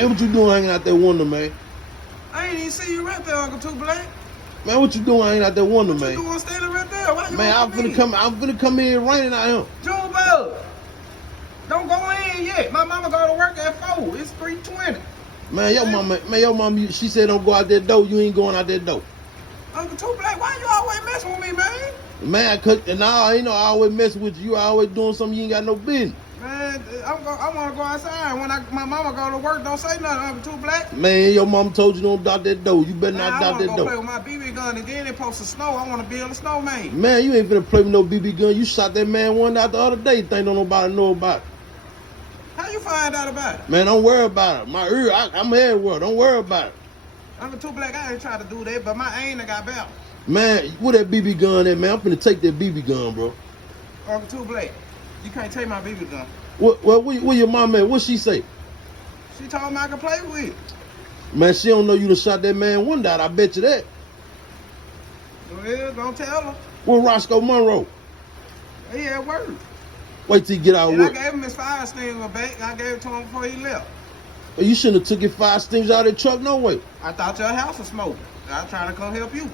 Man, what you doing hanging out that window, man? I ain't even see you right there, Uncle Two Black. Man, what you doing hanging out that window, What man? you doing standing right there? Why you Man, I'm finna come in raining out here. Junebug, don't go in yet. My mama go to work at 4. It's 3:20. Man, your mama, she said don't go out that door. You ain't going out that door. Uncle Two Black, why you always messing with me, man? Man, I ain't no always messing with you. You always doing something you ain't got no business. Man, I want to go outside. When my mama go to work, don't say nothing, Uncle Two Black. Man, your mama told you don't dot that door. You better not dot that door. I want to go play with my BB gun, and then it's supposed to snow. I want to build a snowman. Man, you ain't finna play with no BB gun. You shot that man one out the other day. Think don't nobody know about it. How you find out about it? Man, don't worry about it. I'm everywhere. Don't worry about it. Uncle Two Black, I ain't trying to do that, but my aim got better. Man, where that BB gun at, man? I'm finna take that BB gun, bro. Uncle Two Black, you can't take my BB gun. Where your mom at? What she say? She told me I could play with it. Man, she don't know you done shot that man one out. I bet you that. Well, don't tell her. Where Roscoe Monroe? He at work. Wait till he get out of And work. I gave him his fire stinger back. I gave it to him before he left. You shouldn't have took your 5 stings out of the truck, no way. I thought your house was smoking. I was trying to come help you.